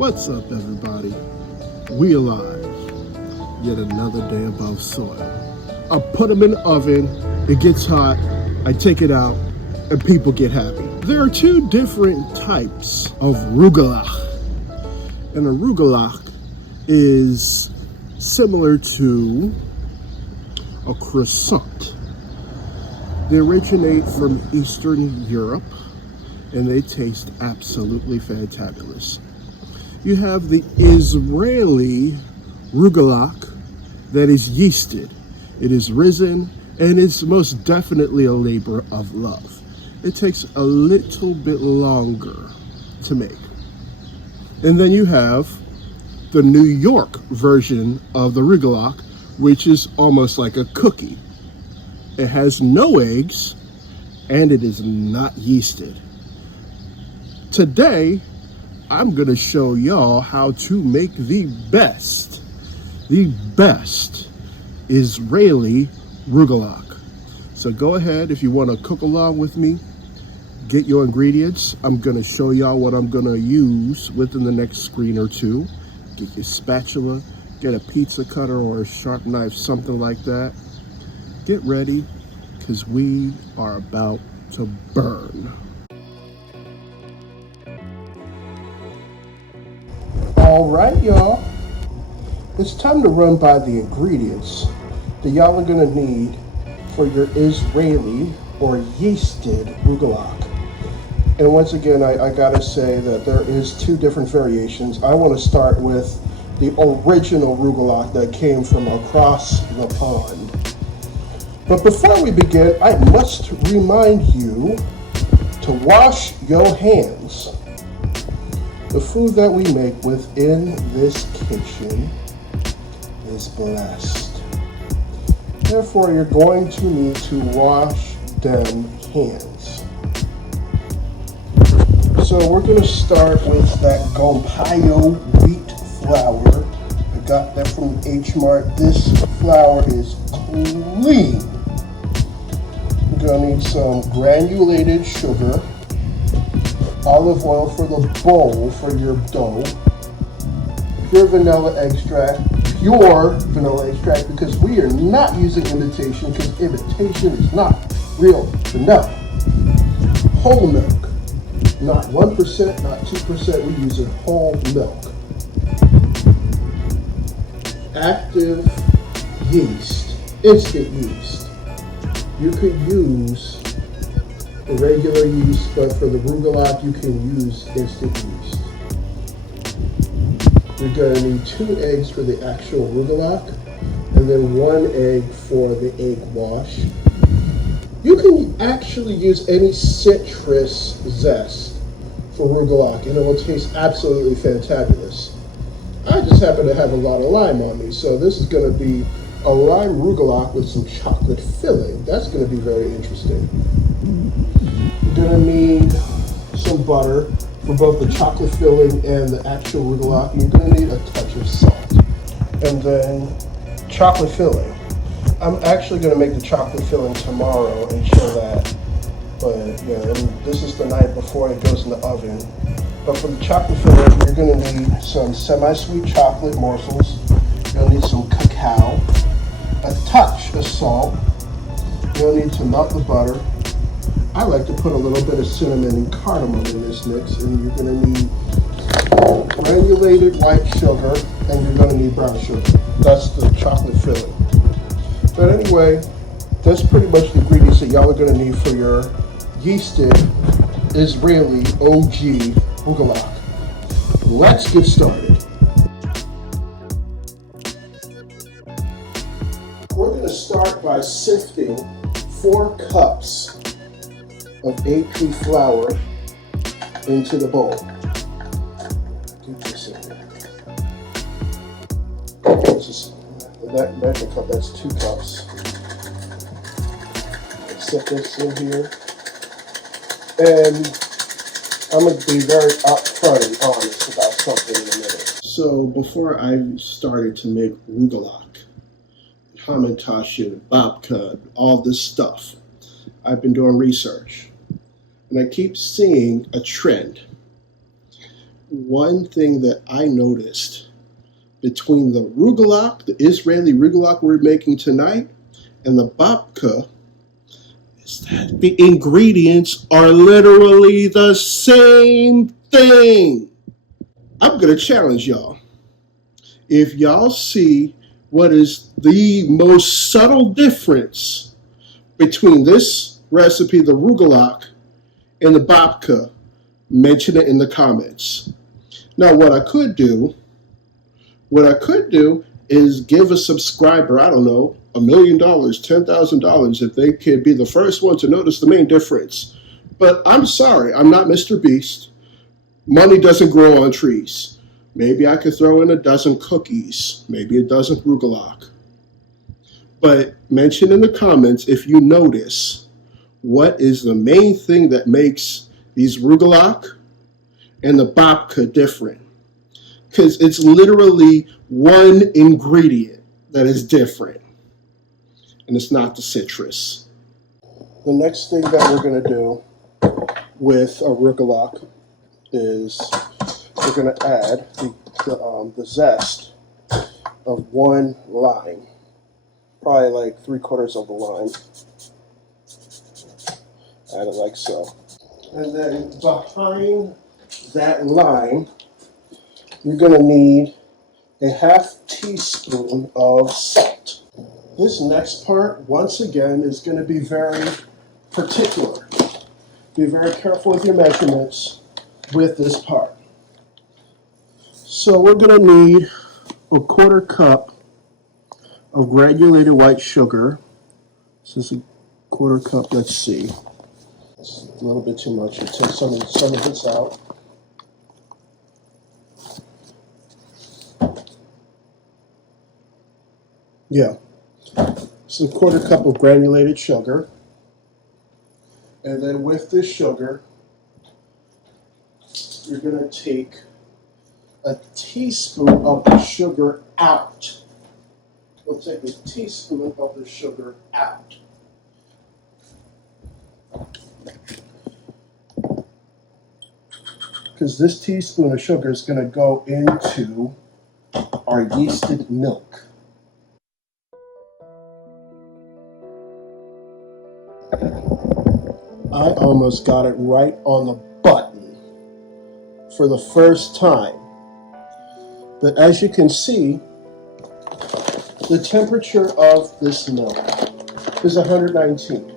What's up, everybody? We alive. Yet another day above soil. I put them in the oven, it gets hot, I take it out, and people get happy. There are two different types of rugelach. And a rugelach is similar to a croissant. They originate from Eastern Europe, and they taste absolutely fantabulous. You have the Israeli Rugelach that is yeasted. It is risen, and it's most definitely a labor of love. It takes a little bit longer to make. And then you have the New York version of the Rugelach, which is almost like a cookie. It has no eggs, and it is not yeasted. Today, I'm gonna show y'all how to make the best Israeli Rugelach. So go ahead, if you wanna cook along with me, get your ingredients. I'm gonna show y'all what I'm gonna use within the next screen or two. Get your spatula, get a pizza cutter or a sharp knife, something like that. Get ready, because we are about to burn. All right, y'all. It's time to run by the ingredients that y'all are gonna need for your Israeli or yeasted rugelach. And once again, I gotta say that there is two different variations. I wanna start with the original rugelach that came from across the pond. But before we begin, I must remind you to wash your hands. The food that we make within this kitchen is blessed. Therefore, you're going to need to wash them hands. So we're going to start with that Gompayo wheat flour. I got that from H Mart. This flour is clean. You're going to need some granulated sugar, olive oil for the bowl for your dough, pure vanilla extract, because we are not using imitation, because imitation is not real vanilla. Whole milk, not 1%, not 2%, we're using whole milk. Active yeast, instant yeast. You could use the regular yeast, but for the rugelach, you can use instant yeast. You're going to need 2 eggs for the actual rugelach, and then 1 egg for the egg wash. You can actually use any citrus zest for rugelach, and it will taste absolutely fantabulous. I just happen to have a lot of lime on me, so this is going to be a lime rugelach with some chocolate filling. That's going to be very interesting. You're going to need some butter for both the chocolate filling and the actual rugelach. You're going to need a touch of salt. And then chocolate filling. I'm actually going to make the chocolate filling tomorrow and show that. But yeah, this is the night before it goes in the oven. But for the chocolate filling, you're going to need some semi-sweet chocolate morsels. You'll need some cacao, a touch of salt. You'll need to melt the butter. I like to put a little bit of cinnamon and cardamom in this mix, and you're going to need granulated white sugar, and you're going to need brown sugar. That's the chocolate filling. But anyway, that's pretty much the ingredients that y'all are going to need for your yeasted Israeli OG rugelach. Let's get started. We're going to start by sifting 4 cups of AP flour into the bowl. Get this in there. That measuring cup, that's 2 cups. Set this in here. And I'm going to be very upfront and honest about something in a minute. So before I started to make rugelach, hamantash, babka, all this stuff, I've been doing research. And I keep seeing a trend. one thing that I noticed between the Rugelach, the Israeli Rugelach we're making tonight, and the babka is that the ingredients are literally the same thing. I'm going to challenge y'all. If y'all see what is the most subtle difference between this recipe, the Rugelach, and the babka, mention it in the comments. Now, what I could do is give a subscriber, I don't know, $1 million, $10,000 if they could be the first one to notice the main difference. But I'm sorry, I'm not Mr. Beast. Money doesn't grow on trees. Maybe I could throw in a dozen cookies, maybe a dozen Rugelach. But mention in the comments if you notice what is the main thing that makes these Rugelach and the babka different. Because it's literally one ingredient that is different, and it's not the citrus. The next thing that we're going to do with a Rugelach is we're going to add the zest of one lime, probably like 3/4 of the lime. Add it like so. And then behind that lime, you're going to need a ½ teaspoon of salt. This next part, once again, is going to be very particular. Be very careful with your measurements with this part. So we're going to need a 1/4 cup of granulated white sugar. This is a 1/4 cup, let's see. It's a little bit too much. We'll take some of this out. Yeah, so a 1/4 cup of granulated sugar. And then with this sugar, you're going to take a teaspoon of the sugar out. We'll take a teaspoon of the sugar out. Because this teaspoon of sugar is going to go into our yeasted milk. I almost got it right on the button for the first time. But as you can see, the temperature of this milk is 119.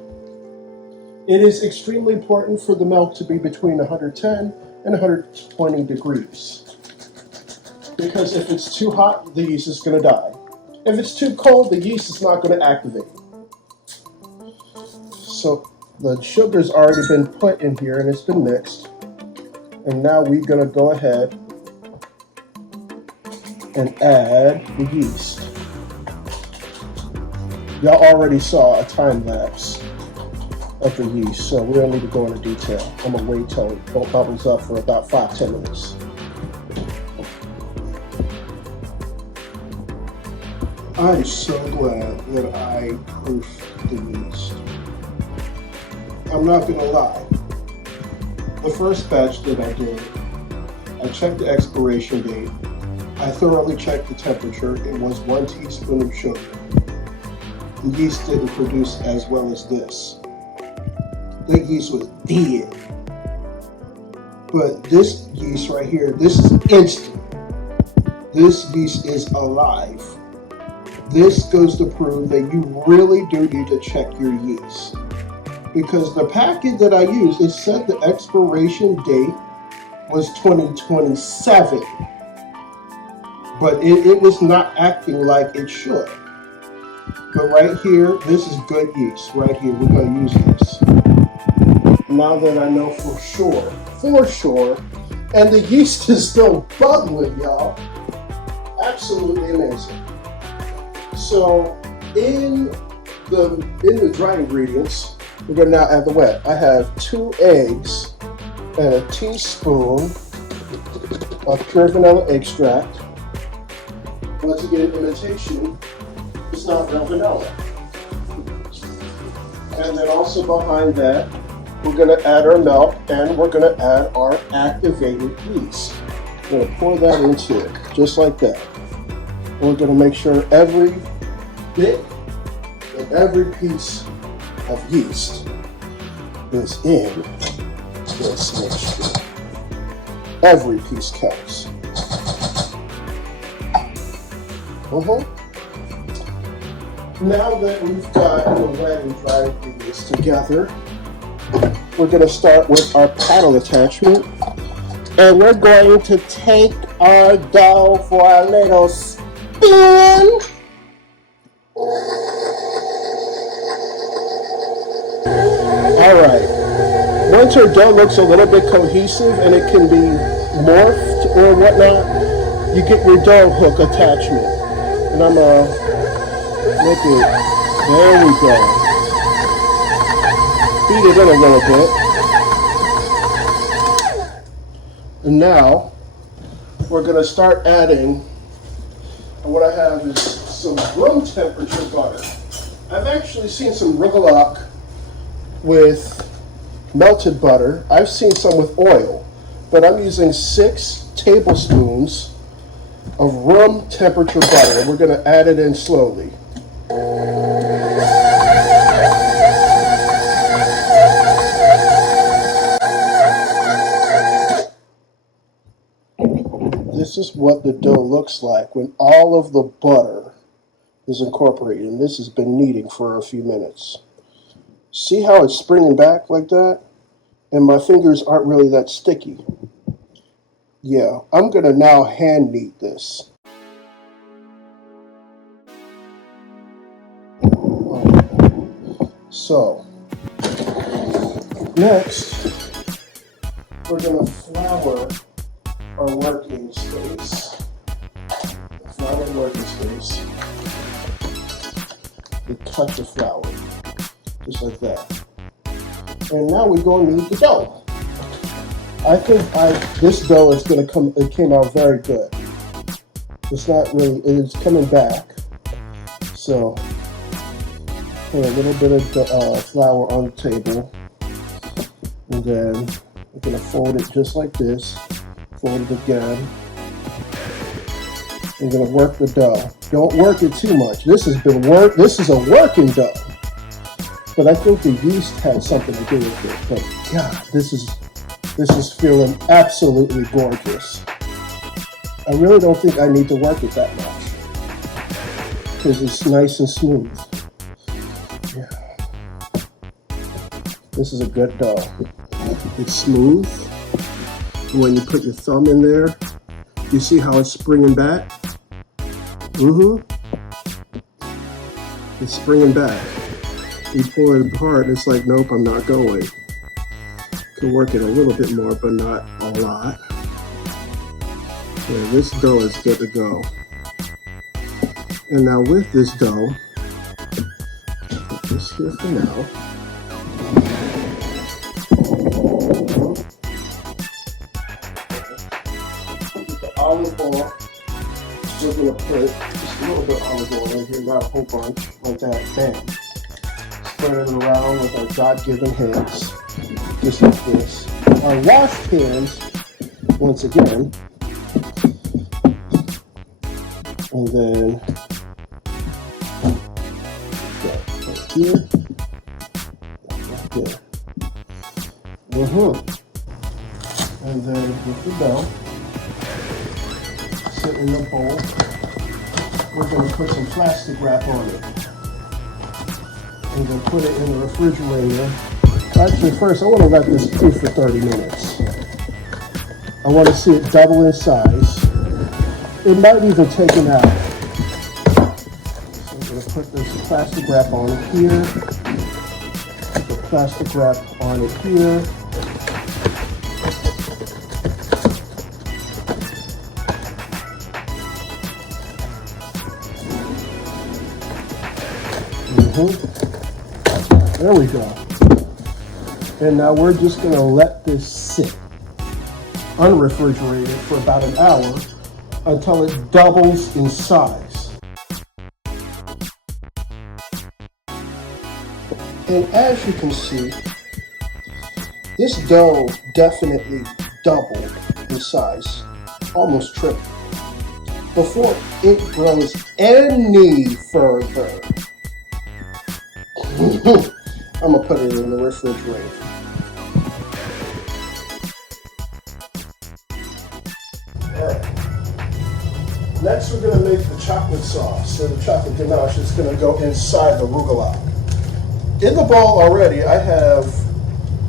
It is extremely important for the milk to be between 110 and 120 degrees. Because if it's too hot, the yeast is going to die. If it's too cold, the yeast is not going to activate. So the sugar's already been put in here and it's been mixed. And now we're going to go ahead and add the yeast. Y'all already saw a time lapse of the yeast, so we don't need to go into detail. I'm going to wait till it bubbles up for about 5-10 minutes. I'm so glad that I proofed the yeast. I'm not going to lie. The first batch that I did, I checked the expiration date. I thoroughly checked the temperature. It was 1 teaspoon of sugar. The yeast didn't produce as well as this. The yeast was dead. But this yeast right here, this is instant. This yeast is alive. This goes to prove that you really do need to check your yeast. Because the packet that I used, it said the expiration date was 2027. But it was not acting like it should. But right here, this is good yeast. Right here, we're going to use this. Now that I know for sure, and the yeast is still bubbling, y'all. Absolutely amazing. So in the dry ingredients, we're going to now add the wet. I have 2 eggs and a teaspoon of pure vanilla extract. Once again, imitation, it's not real vanilla. And then also behind that, we're going to add our milk and we're going to add our activated yeast. I'm going to pour that into it, just like that. We're going to make sure every bit and every piece of yeast is in this mixture. Every piece counts. Now that we've got the wet and dry ingredients together, we're going to start with our paddle attachment. And we're going to take our dough for a little spin. Alright, once your dough looks a little bit cohesive and it can be morphed or whatnot, you get your dough hook attachment. And I'm going to make it, there we go. Feed it in a little bit. And now, we're going to start adding, what I have is some room temperature butter. I've actually seen some Rugelach with melted butter. I've seen some with oil, but I'm using 6 tablespoons of room temperature butter, and we're going to add it in slowly. This is what the dough looks like when all of the butter is incorporated, and this has been kneading for a few minutes. See how it's springing back like that? And my fingers aren't really that sticky. Yeah, I'm going to now hand knead this. So, next, we're going to flour our working space. Flour working space. We cut the flour, just like that. And now we're going to knead the dough. I think this dough is going to come, it came out very good. It's not really, it's coming back. So, put a little bit of flour on the table. And then we're going to fold it just like this. Fold it again. I'm going to work the dough. Don't work it too much. This has been work. This is a working dough. But I think the yeast had something to do with it. But God, this is feeling absolutely gorgeous. I really don't think I need to work it that much because it's nice and smooth. Yeah. This is a good dough. It's smooth. When you put your thumb in there, you see how it's springing back? It's springing back. You pull it apart, it's like, nope, I'm not going. Can work it a little bit more, but not a lot. Yeah, this dough is good to go. And now with this dough, put this here for now. Olive oil. We're going to put just a little bit of olive oil in here, not a whole bunch, like that. Bam. Spread it around with our God-given hands, just like this. Our washed hands, once again, and then right here, right there. And then with the dough. Sit in the bowl. We're going to put some plastic wrap on it. And then put it in the refrigerator. Actually, first I want to let this cool for 30 minutes. I want to see it double in size. It might even take an hour. So I'm going to put this plastic wrap on it here. Put the plastic wrap on it here. There we go. And now we're just going to let this sit unrefrigerated for about an hour until it doubles in size. And as you can see, this dough definitely doubled in size. almost triple. Before it grows any further, I'm gonna put it in the refrigerator. All right. Next, we're gonna make the chocolate sauce. So the chocolate ganache is gonna go inside the rugelach. In the bowl already, I have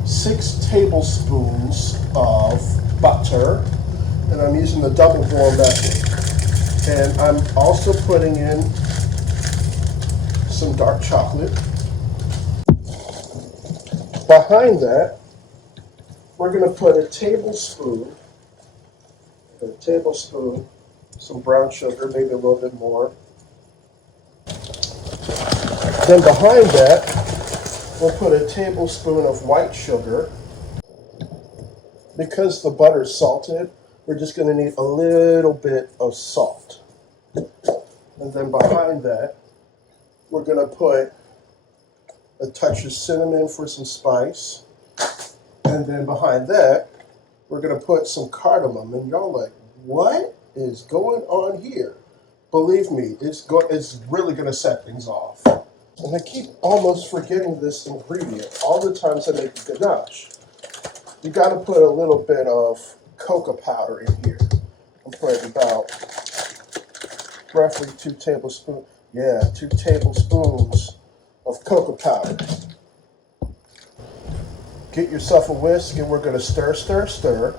6 tablespoons of butter, and I'm using the double boil method. And I'm also putting in some dark chocolate. Behind that, we're going to put a tablespoon, some brown sugar, maybe a little bit more. Then behind that, we'll put a tablespoon of white sugar. Because the butter is salted, we're just going to need a little bit of salt. And then behind that, we're going to put a touch of cinnamon for some spice. And then behind that, we're going to put some cardamom. And y'all like, what is going on here? Believe me, it's really going to set things off. And I keep almost forgetting this ingredient all the times I make the ganache. You got to put a little bit of cocoa powder in here. I'm putting about roughly 2 tablespoons. Yeah, 2 tablespoons of cocoa powder. Get yourself a whisk, and we're going to stir, stir, stir.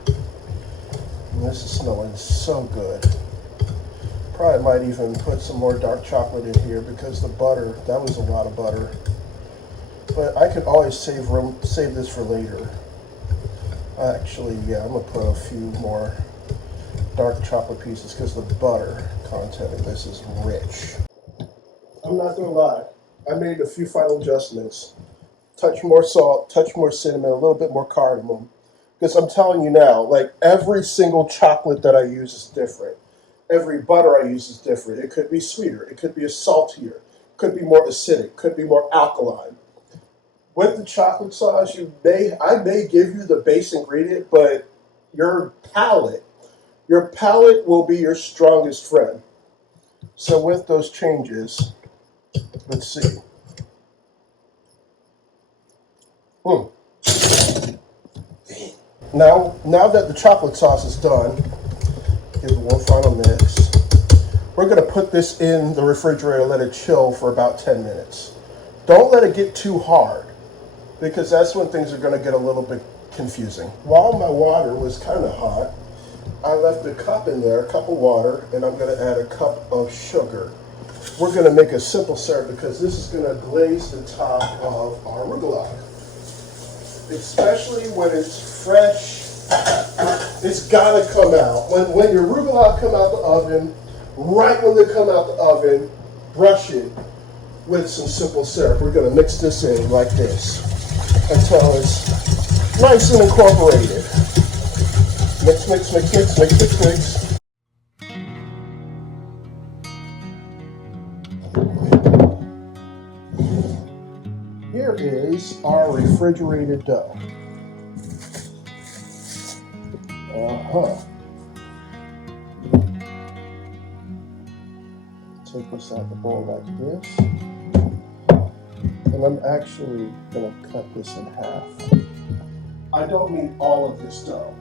And this is smelling so good. Probably might even put some more dark chocolate in here because the butter, that was a lot of butter. But I could always save this for later. Actually, yeah, I'm going to put a few more dark chocolate pieces because the butter content of this is rich. I'm not going to lie. I made a few final adjustments. Touch more salt, touch more cinnamon, a little bit more cardamom. Because I'm telling you now, like every single chocolate that I use is different. Every butter I use is different. It could be sweeter. It could be saltier. It could be more acidic. Could be more alkaline. With the chocolate sauce, I may give you the base ingredient, but your palate will be your strongest friend. So with those changes, let's see. Now that the chocolate sauce is done, give it one final mix. We're going to put this in the refrigerator, let it chill for about 10 minutes. Don't let it get too hard, because that's when things are going to get a little bit confusing. While my water was kind of hot, I left a cup in there, a cup of water, and I'm going to add a cup of sugar. We're going to make a simple syrup because this is going to glaze the top of our rugelach. Especially when it's fresh, it's got to come out. When your rugelach come out the oven, right when they come out the oven, brush it with some simple syrup. We're going to mix this in like this until it's nice and incorporated. Mix, mix, mix, mix, mix, mix, mix. Here is our refrigerated dough. Take this out the bowl like this. And I'm actually going to cut this in half. I don't need all of this dough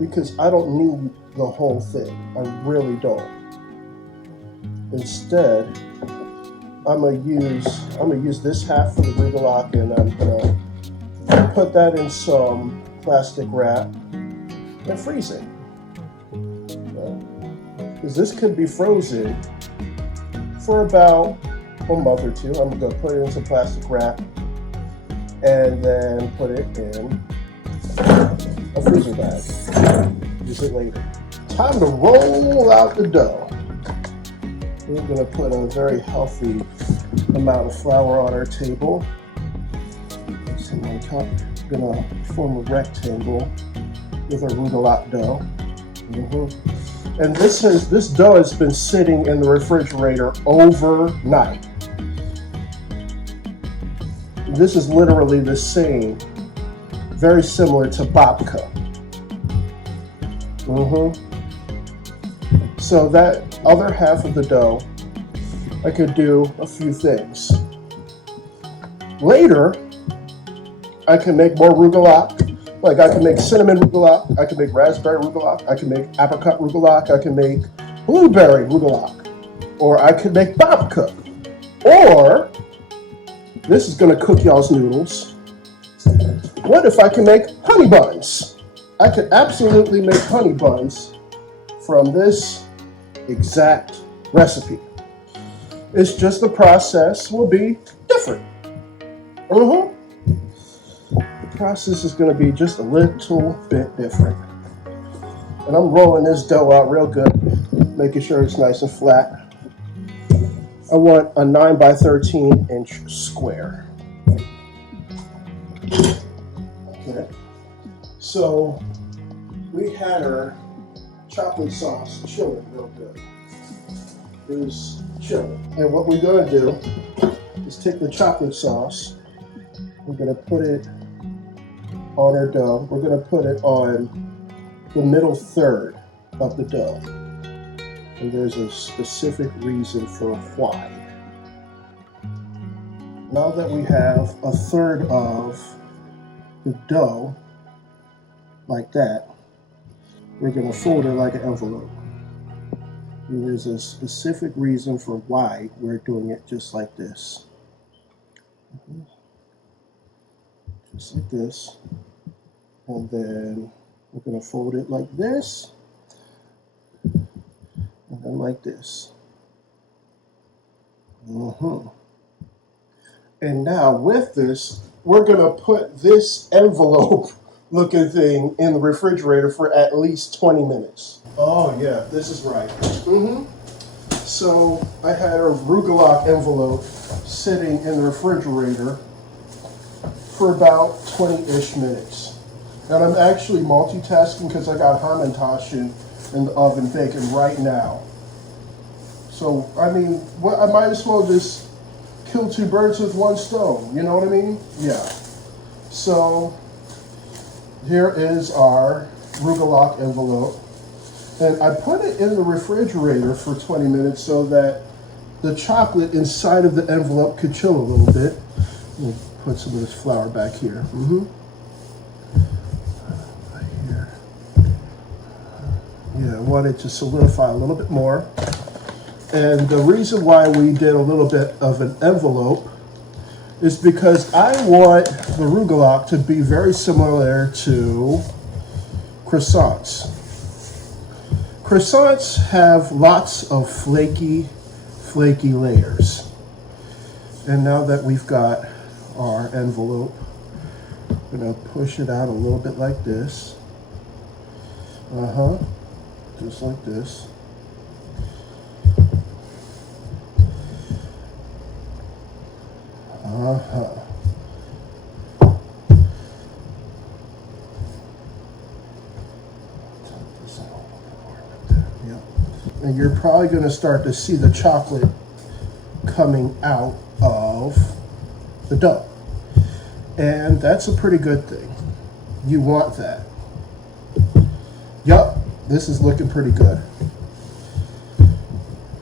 because I don't need the whole thing. I really don't. Instead, I'm gonna use this half for the rugelach, and I'm gonna put that in some plastic wrap and freeze it. Because this could be frozen for about a month or two. I'm gonna put it in some plastic wrap and then put it in a freezer bag. Use it later. Time to roll out the dough. We're going to put a very healthy amount of flour on our table. See my cup. We're going to form a rectangle with our rugelach dough. And this dough has been sitting in the refrigerator overnight. This is literally the same, very similar to babka. So that other half of the dough, I could do a few things. Later, I can make more rugelach. Like I can make cinnamon rugelach, I can make raspberry rugelach, I can make apricot rugelach, I can make blueberry rugelach, or I could make babka. Or, this is gonna cook y'all's noodles. What if I can make honey buns? I could absolutely make honey buns from this exact recipe. It's just the process will be different. The process is going to be just a little bit different. And I'm rolling this dough out real good, making sure it's nice and flat. I want a 9 by 13 inch square. Okay. So we had our chocolate sauce chilling real good. It was chilling. And what we're going to do is take the chocolate sauce, we're going to put it on our dough. We're going to put it on the middle third of the dough. And there's a specific reason for why. Now that we have a third of the dough, like that, we're going to fold it like an envelope. And there's a specific reason for why we're doing it just like this. Just like this. And then we're going to fold it like this. And then like this. And now with this, we're going to put this envelope looking thing in the refrigerator for at least 20 minutes. Oh yeah, this is right. So I had a Rugelach envelope sitting in the refrigerator for about 20-ish minutes. And I'm actually multitasking because I got Hamantaschen in the oven baking right now. So, I mean, I might as well just kill two birds with one stone, you know what I mean? Yeah. So, here is our Rugelach envelope. And I put it in the refrigerator for 20 minutes so that the chocolate inside of the envelope could chill a little bit. Let me put some of this flour back here. Right here. Yeah, I want it to solidify a little bit more. And the reason why we did a little bit of an envelope is because I want the Rugelach to be very similar to croissants. Croissants have lots of flaky layers. And now that we've got our envelope, I'm gonna push it out a little bit like this. Just like this. And you're probably going to start to see the chocolate coming out of the dough. And that's a pretty good thing. You want that. Yup, this is looking pretty good.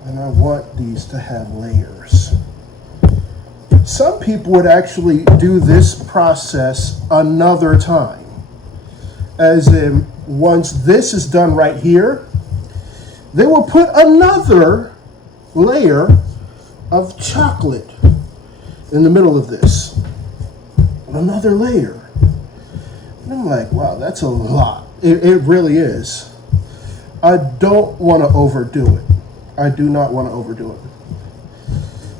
And I want these to have layers. Some people would actually do this process another time. As in, once this is done right here, they will put another layer of chocolate in the middle of this. Another layer. And I'm like, wow, that's a lot. It really is. I don't want to overdo it. I do not want to overdo it.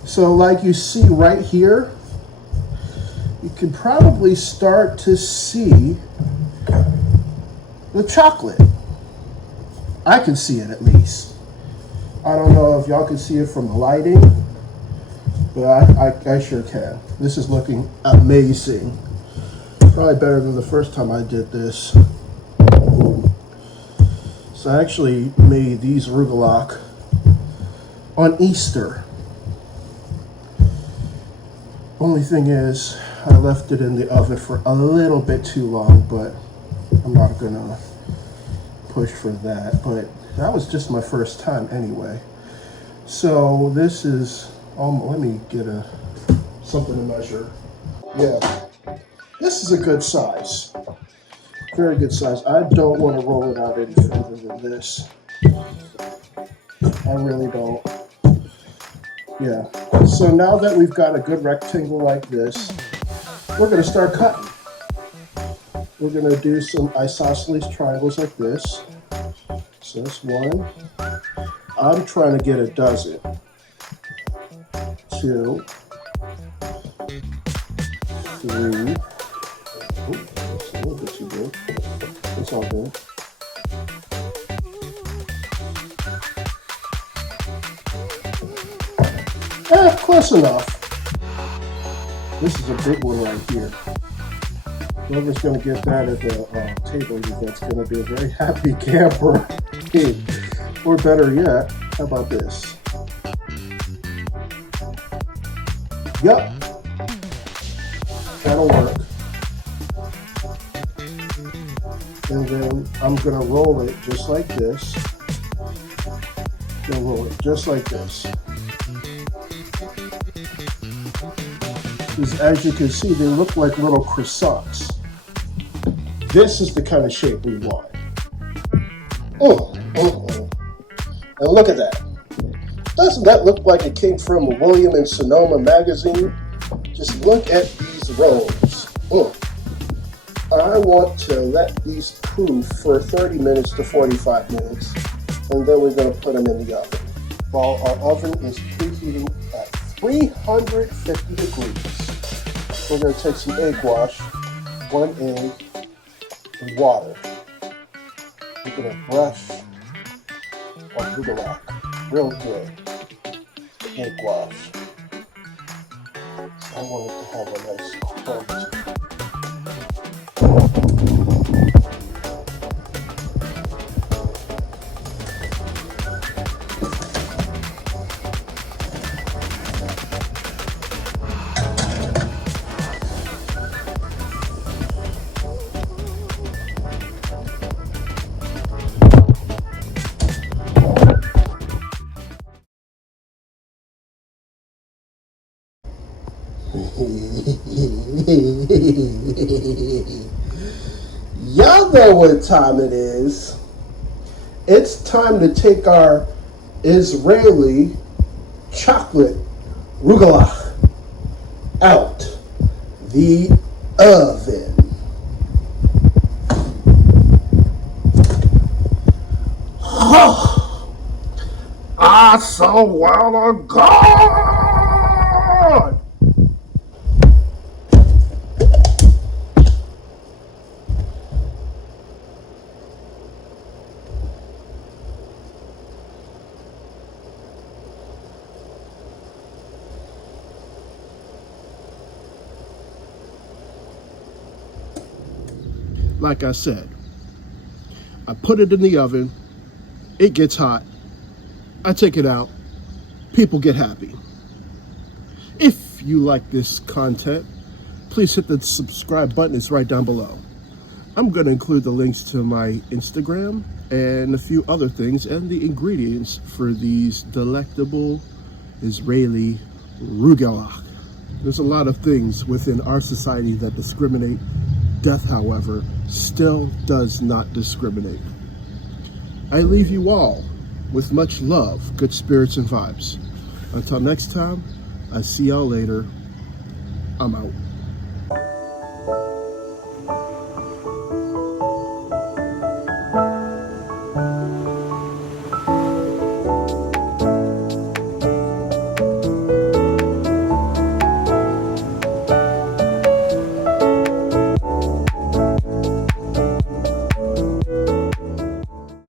So like you see right here, you can probably start to see the chocolate. I can see it at least. I don't know if y'all can see it from the lighting, but I sure can. This is looking amazing. Probably better than the first time I did this. So I actually made these Rugelach on Easter. Only thing is, I left it in the oven for a little bit too long, but I'm not gonna push for that, but that was just my first time anyway. So this is, let me get something to measure. Yeah, this is a good size. Very good size. I don't want to roll it out any further than this. I really don't. Yeah. So now that we've got a good rectangle like this, we're going to start cutting. We're going to do some isosceles triangles like this. So that's one. I'm trying to get a dozen. 2, 3. Oh, that's a little bit too big. It's all good. Close enough. This is a big one right here. Whoever's going to get that at the table, that's going to be a very happy camper. Or better yet, how about this? Yup. That'll work. And then I'm going to roll it just like this. Gonna roll it just like this. Because as you can see, they look like little croissants. This is the kind of shape we want. And look at that. Doesn't that look like it came from a William and Sonoma magazine? Just look at these rolls. I want to let these proof for 30 minutes to 45 minutes, and then we're going to put them in the oven. While our oven is preheating at 350 degrees, we're going to take some egg wash, 1 egg, and water. We're going to brush our rugelach real good. Egg wash. So I want it to have a nice crunch. Y'all know what time it is. It's time to take our Israeli chocolate rugelach out the oven. I so well to God. Like I said, I put it in the oven, it gets hot, I take it out, people get happy. If you like this content, please hit the subscribe button, it's right down below. I'm going to include the links to my Instagram and a few other things and the ingredients for these delectable Israeli Rugelach. There's a lot of things within our society that discriminate. Death, however, still does not discriminate. I leave you all with much love, good spirits, and vibes. Until next time, I see y'all later. I'm out.